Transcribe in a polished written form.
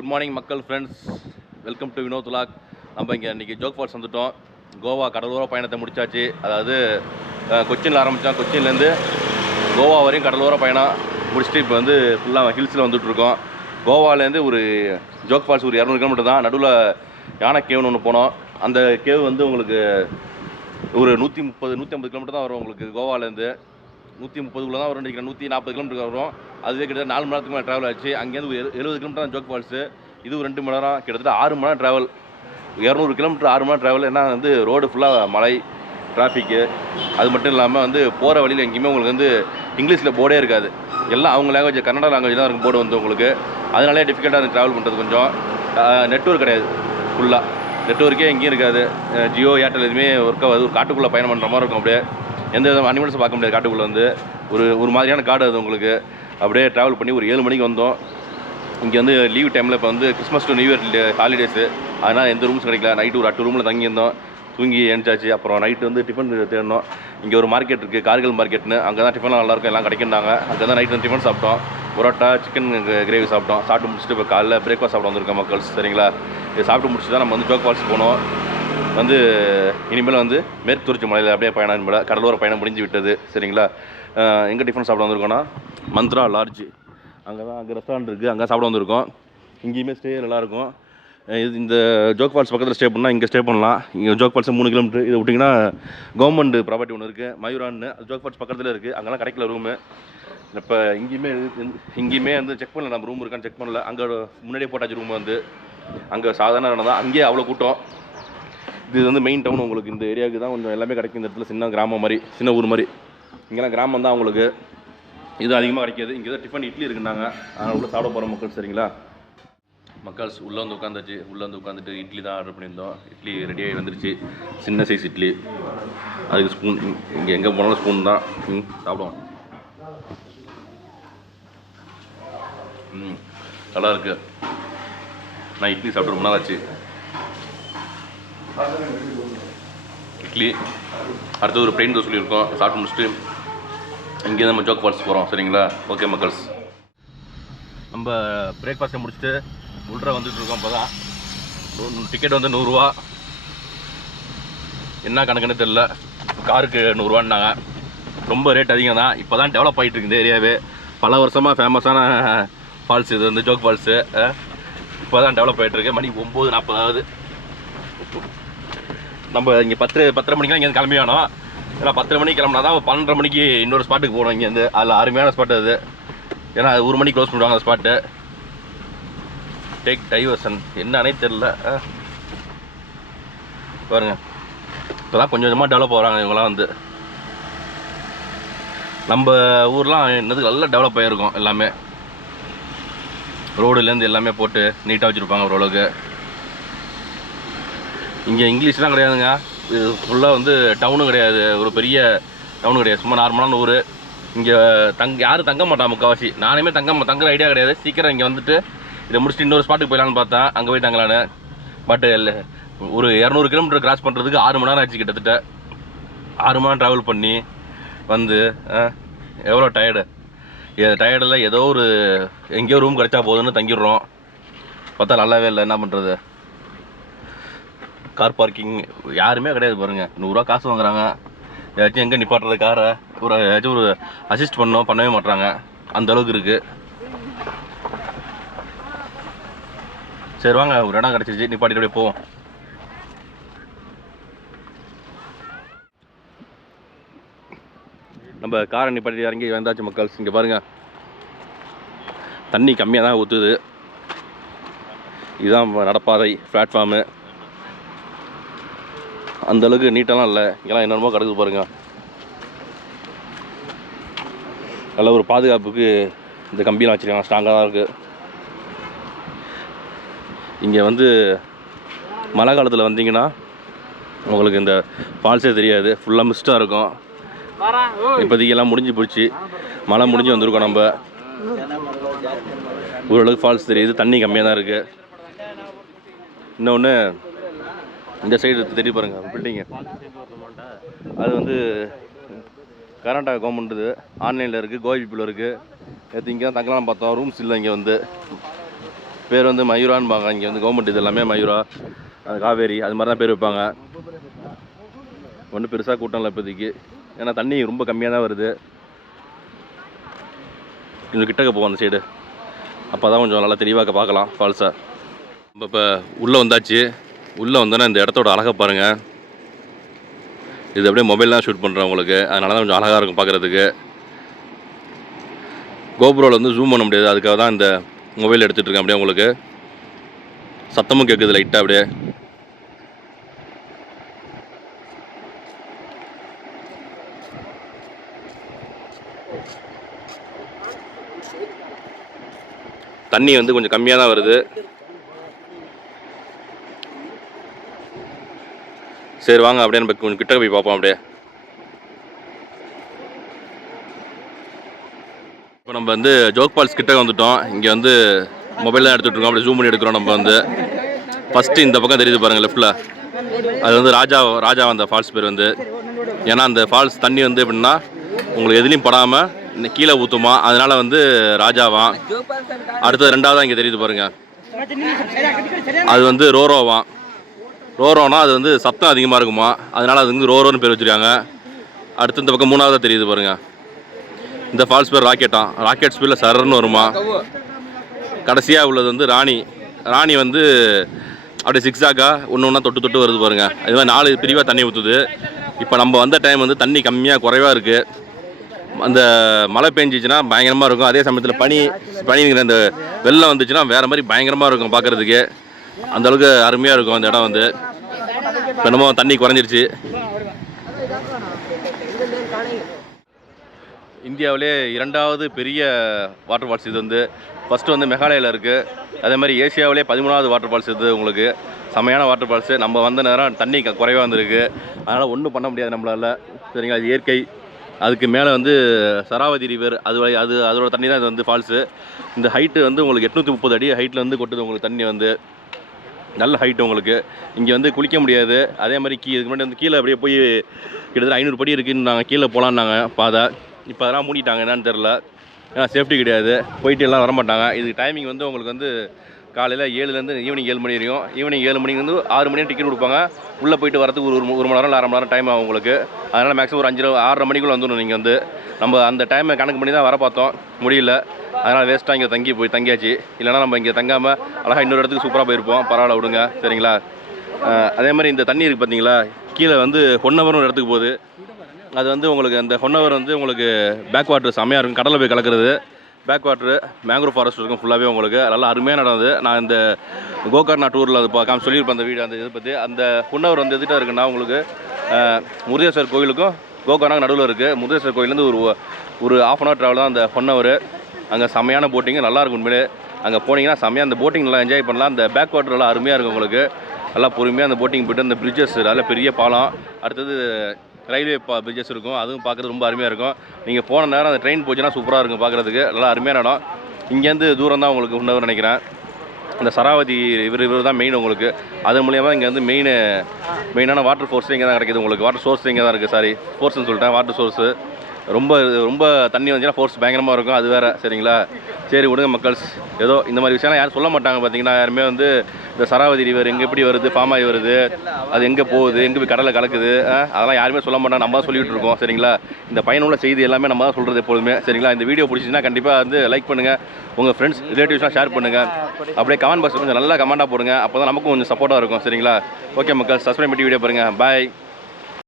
Good morning மக்கள் friends, welcome to Vinod vlog. நம்ம இங்கே இன்றைக்கி ஜோக் ஃபால்ஸ் வந்துவிட்டோம். கோவா கடலோர பயணத்தை முடிச்சாச்சு. அதாவது கொச்சினில் ஆரம்பித்தோம். கொச்சின்லேருந்து கோவா வரையும் கடலோர பயணம் முடிச்சுட்டு இப்போ வந்து ஃபுல்லாக ஹில்ஸில் வந்துட்டுருக்கோம். கோவாலேருந்து ஒரு ஜோக் ஃபால்ஸ் ஒரு 200 கிலோமீட்டர் தான். நடுவில் யானை கேவ்னு ஒன்று போனோம். அந்த கேவ் வந்து உங்களுக்கு ஒரு 130-150 கிலோமீட்டர் தான் வரும். உங்களுக்கு கோவாலேருந்து 130 தான் வரும். 140 கிலோமீட்டர் வரும். அதுவே கிட்டத்தட்ட 4 மணி நேரத்துக்கு மேலே ட்ராவல் ஆச்சு. அங்கேருந்து 70 கிலோமீட்டர் தான் ஜோக் ஃபால்ஸு. இது 2 மணி நேரம், கிட்டத்தட்ட 6 மணி நேரம் ட்ராவல். 200 கிலோமீட்டர் 6 மணி நேரம் ட்ராவல். ஏன்னா வந்து ரோடு ஃபுல்லாக மழை, டிராஃபிக்கு. அது மட்டும் இல்லாமல் வந்து போகிற வழியில் எங்கேயுமே உங்களுக்கு வந்து இங்கிலீஷில் போர்டே இருக்காது. எல்லாம் அவங்க லாங்குவேஜ், கன்னடா லாங்குவேஜ் தான் இருக்கும் போர்டு வந்து உங்களுக்கு. அதனாலே டிஃபிகல்ட்டாக இருக்குது ட்ராவல் பண்ணுறது கொஞ்சம். நெட்வொர்க் கிடையாது, ஃபுல்லாக நெட்வொர்க்கே எங்கேயும் இருக்காது. ஜியோ, ஏர்டெல் எதுவுமே ஒர்க் ஆகாது. ஒரு காட்டுக்குள்ளே பயணம் பண்ணுற மாதிரி இருக்கும். அப்படியே எந்த வித அனிமல்ஸும் பார்க்க முடியாது காட்டுக்குள்ளே வந்து. ஒரு மாதிரியான காடு அது உங்களுக்கு. அப்படியே ட்ராவல் பண்ணி ஒரு 7 மணிக்கு வந்தோம். இங்கே வந்து லீவ் டைமில் இப்போ வந்து Christmas to new year holidays. அதனால் எந்த ரூம்ஸ் கிடைக்கல. நைட்டு ஒரு 8 ரூமில் தங்கியிருந்தோம். தூங்கி எழுந்தாச்சு. அப்புறம் நைட்டு வந்து டிஃபன் தேடணும். இங்கே ஒரு மார்க்கெட் இருக்குது, கார்கில் மார்க்கெட்னு. அங்கே தான் டிஃபன்லாம் நல்லாயிருக்கும், எல்லாம் கிடைக்குன்னாங்க. அங்கே தான் நைட்டு டிஃபன் சாப்பிட்டோம். பரோட்டா, சிக்கன் கிரேவி சாப்பிட்டோம். சாப்பிட்டு முடிச்சுட்டு இப்போ காலைல பிரேக்ஃபாஸ்ட் சாப்பிட வந்திருக்கோம் மக்கள். சரிங்களா, இது சாப்பிட்டு முடிச்சுட்டு தான் நம்ம வந்து ஜோக் ஃபால்ஸ் போனோம். வந்து இனிமேல் வந்து மேற்கு தொடர்ச்சி மலையில் அப்படியே பயணம், கடலோர பயணம் முடிஞ்சு விட்டது. சரிங்களா, எங்கே டிஃபன் சாப்பிட வந்திருக்கோன்னா மந்த்ரா லாட்ஜ். அங்கே ரெஸ்டாரண்ட் இருக்குது, அங்கே சாப்பிட வந்திருக்கோம். இங்கேயுமே ஸ்டே நல்லாயிருக்கும். இது இந்த ஜோக் ஃபால்ஸ் பக்கத்தில் ஸ்டே பண்ணால் இங்கே ஸ்டே பண்ணலாம். இங்கே ஜோக் ஃபால்ஸ் 3 கிலோமீட்டர். இது விட்டிங்கன்னா கவர்மெண்ட் ப்ராப்பர்ட்டி ஒன்று இருக்குது, மயூரான்னு. அது ஜோக் ஃபால்ஸ் பக்கத்தில் இருக்குது. அங்கெல்லாம் கிடைக்கல ரூமு. இப்போ இங்கேயுமே வந்து செக் பண்ணல, நம்ம ரூம் இருக்கான்னு செக் பண்ணல. அங்கே முன்னாடியே போட்டாச்சு ரூம் வந்து. அங்கே சாதாரண தான், அங்கேயே அவ்வளோ கூட்டம். இது வந்து மெயின் டவுன் உங்களுக்கு. இந்த ஏரியாவுக்கு தான் கொஞ்சம் எல்லாமே கிடைக்கும். இந்த இடத்துல சின்ன கிராமம் மாதிரி, சின்ன ஊர் மாதிரி. இங்கெல்லாம் கிராமம் தான் உங்களுக்கு. இது அதிகமாக கிடைக்கிது. இங்கே தான் டிஃபன் இட்லி இருக்குன்னாங்க. அதனால் உள்ள சாப்பிட போகிறோம் மக்கள். சரிங்களா, மக்கள்ஸ் உள்ளே வந்து உட்காந்துச்சு. உள்ளே வந்து உட்காந்துட்டு இட்லி தான் ஆர்டர் பண்ணியிருந்தோம். இட்லி ரெடியாகி வந்துருச்சு. சின்ன சைஸ் இட்லி. அதுக்கு ஸ்பூன், இங்கே எங்கே போனாலும் ஸ்பூன் தான். சாப்பிடுவோம். நல்லா இருக்கு. நான் இட்லி சாப்பிட்டு ரொம்ப நாள் ஆச்சு. இட்லி அடுத்தது ஒரு பிளெயின் தோசை சொல்லியிருக்கோம். சாப்பிட்டு முடிச்சுட்டு இங்கே நம்ம ஜோக் ஃபால்ஸ் போகிறோம். சரிங்களா, ஓகே மக்கள்ஸ். நம்ம பிரேக்ஃபாஸ்ட்டை முடிச்சுட்டு உள்ள வந்துட்டு இருக்கோம். இப்போ தான் டிக்கெட் வந்து 100 ரூபா. என்ன கணக்குன்னு தெரில. காருக்கு 100 ரூபான்னாங்க. ரொம்ப ரேட் அதிகம் தான். இப்போ தான் டெவலப் ஆகிட்டு இருக்கு இந்த ஏரியாவே. பல வருஷமாக ஃபேமஸான ஃபால்ஸ் இது வந்து ஜோக் ஃபால்ஸு. இப்போ தான் டெவலப் ஆகிட்டு இருக்கு. மணி 9:40 ஆகுது. நம்ம இங்கே 10:30 மணிக்கெலாம் இங்கேருந்து கிளம்பி வேணும். ஏன்னா 10 மணிக்கு கிளம்புனா தான் 12:30 மணிக்கு இன்னொரு ஸ்பாட்டுக்கு போகணும். இங்கேருந்து அதில் அருமையான ஸ்பாட் அது. ஏன்னா அது 1 மணிக்கு க்ளோஸ் பண்ணுவாங்க அந்த ஸ்பாட்டு. டேக் டைவர்ஷன் என்னன்னே தெரில. பாருங்க, இப்போ தான் கொஞ்சம் கொஞ்சமாக டெவலப் ஆகிறாங்க இவங்களாம் வந்து. நம்ம ஊர்லாம் என்னது நல்லா டெவலப் ஆகிருக்கும். எல்லாமே ரோடுலேருந்து எல்லாமே போட்டு நீட்டாக வச்சுருப்பாங்க ஓரளவுக்கு. இங்கே இங்கிலீஷ்லாம் கிடையாதுங்க. இது ஃபுல்லாக வந்து டவுனும் கிடையாது, ஒரு பெரிய டவுனு கிடையாது. சும்மா நார்மலான ஊர். இங்கே யாரும் தங்க மாட்டான் முக்கால்வாசி. நானுமே தங்குற ஐடியா கிடையாது. சீக்கிரம் இங்கே வந்துட்டு இதை முடிச்சுட்டு இன்னொரு ஸ்பாட்டுக்கு போயிடலான்னு பார்த்தேன். அங்கே போய் தங்கலான்னு. பட் ஒரு 200 கிலோமீட்டர் கிராஸ் பண்ணுறதுக்கு 6 மணி நேரம் ஆச்சு. கிட்டத்தட்ட 6 மணி நேரம் ட்ராவல் பண்ணி வந்து எவ்வளோ டயர்டில் ஏதோ ஒரு எங்கேயோ ரூம் கிடைச்சா போதுன்னு தங்கிடுறோம். பார்த்தா நல்லாவே இல்லை. என்ன பண்ணுறது, கார் பார்க்கிங் யாருமே கிடையாது. பாருங்கள், 100 ரூபா காசு வாங்குறாங்க. ஏதாச்சும் எங்கே நிப்பாட்டுறது காரை, ஏதாச்சும் ஒரு அசிஸ்ட் பண்ணவே மாட்டுறாங்க. அந்த அளவுக்கு இருக்குது. சரி வாங்க, ஒரு இடம் கிடச்சிச்சு, நிப்பாட்டிட்டு அப்படியே போவோம். நம்ம காரை நிப்பாட்டி இறங்கி வந்தாச்சு மக்கள். இங்கே பாருங்கள், தண்ணி கம்மியாக தான் ஊற்றுது. இதுதான் நடப்பாதை, பிளாட்ஃபார்மு. அந்தளவுக்கு நீட்டெல்லாம் இல்லை. இங்கெல்லாம் என்னென்னமோ கிடக்குது பாருங்கள். நல்ல ஒரு பாதுகாப்புக்கு இந்த கம்பியெலாம் வச்சுருக்காங்க, ஸ்ட்ராங்காக தான் இருக்குது. இங்கே வந்து மழை காலத்தில் வந்தீங்கன்னா உங்களுக்கு இந்த ஃபால்ஸே தெரியாது. ஃபுல்லாக மிஸ்ட்டாக இருக்கும். இப்போதைக்கு எல்லாம் முடிஞ்சு போச்சு. மழை முடிஞ்சு வந்திருக்கோம். நம்ம ஓரளவுக்கு ஃபால்ஸ் தெரியுது. தண்ணி கம்மியாக தான் இருக்குது. இன்னொன்று இந்த சைடு தெரிய பாருங்கள், பில்டிங்கு. அது வந்து கர்நாடகா கவர்மெண்ட்டு ஆன்லைனில் இருக்குது, கோவிப்பில் இருக்குது. நேற்று இங்கே தான் தங்கலாம் பார்த்தோம். ரூம்ஸ் இல்லை இங்கே வந்து. பேர் வந்து மயூரான்பாங்க. இங்கே வந்து கவர்மெண்ட் இது எல்லாமே மயூரா, அது காவேரி அது மாதிரி தான் பேர் வைப்பாங்க. ஒன்றும் பெருசாக கூட்டம் இல்லை இப்போதைக்கு, ஏன்னா தண்ணி ரொம்ப கம்மியாக தான் வருது. இன்னும் கிட்டக்க போவோம் அந்த சைடு, அப்போ தான் கொஞ்சம் நல்லா தெளிவாக பார்க்கலாம் ஃபால்ஸை. நம்ம இப்போ உள்ளே வந்தாச்சு. உள்ளே வந்தோன்னா இந்த இடத்தோட அழகை பாருங்கள். இது அப்படியே மொபைல் தான் ஷூட் பண்ணுறேன் உங்களுக்கு, அதனால தான் கொஞ்சம் அழகாக இருக்கும் பார்க்குறதுக்கு. கோபுரோவில் வந்து ஜூம் பண்ண முடியாது, அதுக்காக தான் இந்த மொபைல் எடுத்துகிட்டு இருக்கேன். அப்படியே உங்களுக்கு சத்தமும் கேட்குது லைட்டாக அப்படியே. தண்ணி வந்து கொஞ்சம் கம்மியாக தான் வருது. சரி வாங்க அப்படியே நம்ம கொஞ்சம் கிட்ட போய் பார்ப்போம். அப்படியே இப்போ நம்ம வந்து ஜோக் ஃபால்ஸ் கிட்ட வந்துட்டோம். இங்கே வந்து மொபைல் தான் எடுத்துகிட்டு இருக்கோம், அப்படியே ஜூம் பண்ணி எடுக்கிறோம். நம்ம வந்து ஃபஸ்ட்டு இந்த பக்கம் தெரியுது பாருங்கள் லெஃப்டில், அது வந்து ராஜா அந்த ஃபால்ஸ் பேர் வந்து. ஏன்னா அந்த ஃபால்ஸ் தண்ணி வந்து எப்படின்னா உங்களுக்கு எதுலேயும் படாமல் இந்த கீழே ஊற்றுமா, அதனால வந்து ராஜாவான். அடுத்தது ரெண்டாவதாக இங்கே தெரியுது பாருங்கள், அது வந்து ரோரோவான். ரோரோனா அது வந்து சத்தம் அதிகமாக இருக்குமா, அதனால் அது வந்து ரோரோன்னு பேர் வச்சுருக்காங்க. அடுத்து இந்த பக்கம் மூணாவதாக தெரியுது பாருங்கள், இந்த ஃபால்ஸ் பேர் ராக்கெட் ஸ்பீடில் சரன்னு வருமா. கடைசியாக உள்ளது வந்து ராணி வந்து அப்படியே சிக்ஸாக்காக ஒன்று ஒன்றா தொட்டு வருது பாருங்கள். இது மாதிரி 4 பிரிவாக தண்ணி ஊற்றுது. இப்போ நம்ம வந்த டைம் வந்து தண்ணி கம்மியாக குறைவாக இருக்குது. அந்த மழை பெஞ்சிச்சுன்னா பயங்கரமாக இருக்கும், அதே சமயத்தில் பனிங்கிற அந்த வெள்ளம் வந்துச்சுன்னா வேறு மாதிரி பயங்கரமாக இருக்கும் பார்க்குறதுக்கு. அந்தளவுக்கு அருமையாக இருக்கும் அந்த இடம் வந்து. இப்போ என்னமோ தண்ணி குறைஞ்சிருச்சு. இந்தியாவிலே 2வது பெரிய வாட்டர் ஃபால்ஸ் இது வந்து. ஃபஸ்ட்டு வந்து மெகாலயில் இருக்குது. அதே மாதிரி ஏசியாவிலே 13வது வாட்டர் ஃபால்ஸ் இது. உங்களுக்கு செமையான வாட்டர் ஃபால்ஸு. நம்ம வந்த நேரம் தண்ணி குறைவாக வந்திருக்கு, அதனால் ஒன்றும் பண்ண முடியாது நம்மளால், சரிங்களா. அது இயற்கை. அதுக்கு மேலே வந்து சராவதி ரிவர், அதோட தண்ணி தான் இது வந்து ஃபால்ஸு. இந்த ஹைட்டு வந்து உங்களுக்கு 830 அடி ஹைட்டில் வந்து கொட்டுது உங்களுக்கு தண்ணி வந்து. நல்ல ஹைட்டு உங்களுக்கு. இங்கே வந்து குளிக்க முடியாது. அதே மாதிரி இதுக்கு முன்னாடி வந்து கீழே அப்படியே போய் கிட்டத்தட்ட 500 படி இருக்குன்னு நாங்கள் கீழே போகலான்னாங்க பாதை. இப்போ அதெல்லாம் மூடிட்டாங்க, என்னன்னு தெரில. ஏன்னா சேஃப்டி கிடையாது, போயிட்டு எல்லாம் வரமாட்டாங்க. இதுக்கு டைமிங் வந்து உங்களுக்கு வந்து காலையில் 7லேருந்து ஈவினிங் 7 மணி வரையும். ஈவினிங் 7 மணிலேருந்து 6 மணி டிக்கெட் கொடுப்பாங்க. உள்ளே போயிட்டு வரதுக்கு ஒரு மணி நேரம் இல்லை 1/2 மணி நேரம் டைம் ஆகும் உங்களுக்கு. அதனால் மேக்ஸிமம் ஒரு 6:30 மணிக்குள்ளே வந்துடணும் நீங்கள் வந்து. நம்ம அந்த டைமை கணக்கு பண்ணி தான் வர பார்த்தோம், முடியல. அதனால் வேஸ்ட்டாக இங்கே தங்கியாச்சு. இல்லைனா நம்ம இங்கே தங்காமல் அழகாக இன்னொரு இடத்துக்கு சூப்பராக போயிருப்போம். பரவாயில்ல விடுங்க, சரிங்களா. அதே மாதிரி இந்த தண்ணி இருக்குது பார்த்தீங்களா, கீழே வந்து ஹொன்னவர்னு ஒரு இடத்துக்கு போகுது. அது வந்து உங்களுக்கு அந்த ஹொன்னவர் வந்து உங்களுக்கு பேக் வாட்டர் செம்மையாக இருக்கும், கடலில் போய் கலக்கிறது. பேக் வாட்ரு, மேங்க்ரோவ் ஃபாரஸ்ட் இருக்கும் ஃபுல்லாகவே உங்களுக்கு. நல்லா அருமையாக நடந்தது. நான் இந்த கோகர்ணா டூரில் அது பார்க்காம சொல்லியிருப்பேன் அந்த வீடு, அந்த இதை பற்றி. அந்த ஹொன்னவர் வந்து எதுக்கிட்ட இருக்குன்னா உங்களுக்கு முருதேஸ்வர் கோயிலுக்கும் கோகர்ணா நடுவில் இருக்குது. முருதேஸ்வர் கோயிலேருந்து ஒரு 1/2 hour ட்ராவல் தான் அந்த ஹொன்னவர். அங்கே செம்மையான போட்டிங்கு நல்லாயிருக்கும் உண்மையிலே. அங்கே போனீங்கன்னா செம்மையாக அந்த போட்டிங் நல்லா என்ஜாய் பண்ணலாம். அந்த பேக் வாட்டர் நல்லா அருமையாக இருக்கும் உங்களுக்கு. நல்லா பொறுமையாக அந்த போட்டிங் போய்ட்டு அந்த பிரிட்ஜஸ், நல்ல பெரிய பாலம், அடுத்தது ரயில்வே பிரிட்ஜஸ் இருக்கும், அதுவும் பார்க்குறது ரொம்ப அருமையாக இருக்கும். நீங்கள் போன நேரம் அந்த ட்ரெயின் போச்சுன்னா சூப்பராக இருக்கும் பார்க்குறதுக்கு. நல்லா அருமையான இடம். இங்கேருந்து தூரம் தான் உங்களுக்கு இன்னொரு நினைக்கிறேன். இந்த சராவதி இவர் தான் மெயின் உங்களுக்கு. அது மூலியமாக இங்கே வந்து மெயினான வாட்டர் ஃபோர்ஸ் இங்கே தான் கிடைக்கிது உங்களுக்கு. வாட்டர் சோர்ஸ் இங்கே தான் இருக்குது, சாரி ஃபோர்ஸ்னு சொல்லிட்டேன், வாட்டர் சோர்ஸு. ரொம்ப தண்ணி வந்துச்சுன்னா ஃபோர்ஸ் பயங்கரமாக இருக்கும், அது வேறு, சரிங்களா. சரி விடுங்க மக்கள்ஸ், ஏதோ இந்த மாதிரி விஷயம்லாம் யாரும் சொல்ல மாட்டாங்க பார்த்தீங்கன்னா. யாருமே வந்து இந்த சராவதி ரிவர் எங்கே எப்படி வருது, ஃபார்ம் ஆகி வருது, அது எங்கே போகுது, எங்கே போய் கடலில் கலக்குது, அதெல்லாம் யாருமே சொல்ல மாட்டாங்க, நம்ம தான் சொல்லிகிட்டு இருக்கோம், சரிங்களா. இந்த பயனுள்ள செய்தி எல்லாமே நம்ம தான் சொல்கிறது எப்போதுமே, சரிங்களா. இந்த வீடியோ பிடிச்சிங்கன்னா கண்டிப்பாக வந்து லைக் பண்ணுங்கள், உங்கள் ஃப்ரெண்ட்ஸ் ரிலேட்டிவ்ஸ்லாம் ஷேர் பண்ணுங்கள். அப்படியே கமெண்ட் பாக்ஸ் கொஞ்சம் நல்லா கமெண்ட்டாக போடுங்க, அப்போ தான் நமக்கும் கொஞ்சம் சப்போர்ட்டாக இருக்கும், சரிங்களா. ஓகே மக்கள், சப்ஸ்கிரைப் பண்ணி வீடியோ பாருங்கள். பாய்.